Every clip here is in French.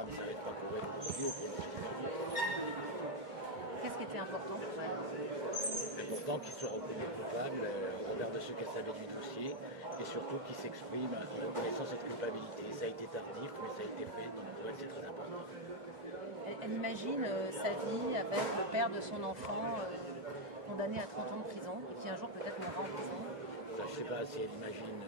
enfant ne s'arrête pas pour elle aujourd'hui au prononcé du verdict. Qu'est-ce qui était important pour elle? Important qu'il soit reconnu coupable au regard de ce qu'elle savait du dossier et surtout qu'il s'exprime en reconnaissant cette culpabilité. Ça a été tardif, mais ça a été fait, donc pour elle c'est très important. Elle imagine sa vie avec le père de son enfant condamné à 30 ans de prison et qui un jour peut-être mourra en prison. Ça, je ne sais pas si elle imagine,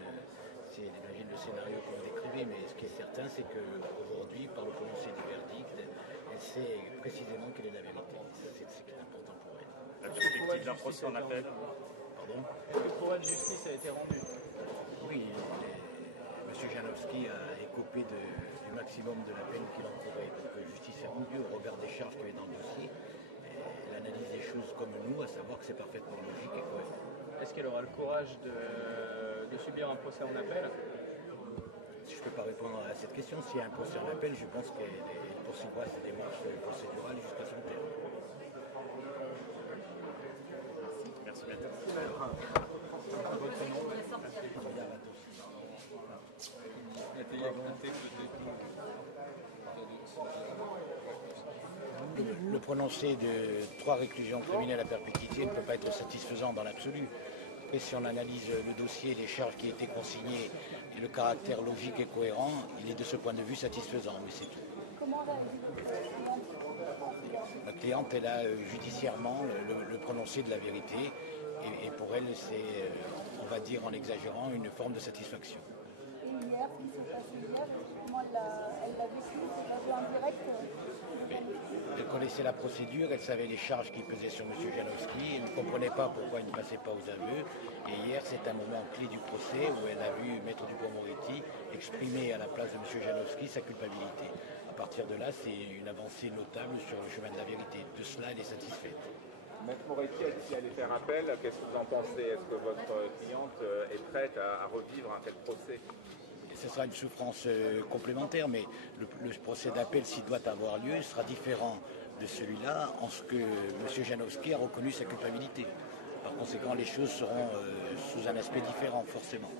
le scénario qu'on décrivait, mais ce qui est certain, c'est qu'aujourd'hui, par le prononcé du verdict, elle sait précisément quelle est la vérité. C'est ce qui est important pour elle. La perspective d'un procès en appel. Pardon? Est-ce que pour elle, justice a été rendue? Oui, M. Janowski a écopé du maximum de la peine qu'il encourait. Donc justice est rendue au regard des charges qu'il y avait dans le dossier. Elle analyse les choses comme nous, à savoir que c'est parfaitement logique et cohérent. Est-ce qu'elle aura le courage de subir un procès en appel? Je ne peux pas répondre à cette question. S'il y a un procès en appel, je pense qu'elle poursuivra ses démarches procédurales jusqu'à son terme. Merci, maître. Votre nom? Le prononcé de 3 réclusions criminelles à perpétuité ne peut pas être satisfaisant dans l'absolu. Après, si on analyse le dossier, les charges qui étaient consignées et le caractère logique et cohérent, il est de ce point de vue satisfaisant, mais c'est tout. Comment réagit votre cliente? La cliente, elle a judiciairement le prononcé de la vérité et pour elle, c'est, on va dire en exagérant, une forme de satisfaction. Et hier, ce qui s'est passé hier, comment elle l'a vécu? C'est pas en direct? Elle connaissait la procédure, elle savait les charges qui pesaient sur M. Janowski, elle ne comprenait pas pourquoi il ne passait pas aux aveux. Et hier, c'est un moment clé du procès où elle a vu Maître Dupond-Moretti exprimer à la place de M. Janowski sa culpabilité. À partir de là, c'est une avancée notable sur le chemin de la vérité. De cela, elle est satisfaite. Maître Moretti a dit qu'il allait faire appel. Qu'est-ce que vous en pensez? Est-ce que votre cliente est prête à revivre un tel procès? Ce sera une souffrance complémentaire, mais le procès d'appel, s'il doit avoir lieu, sera différent de celui-là en ce que M. Janowski a reconnu sa culpabilité. Par conséquent, les choses seront sous un aspect différent, forcément.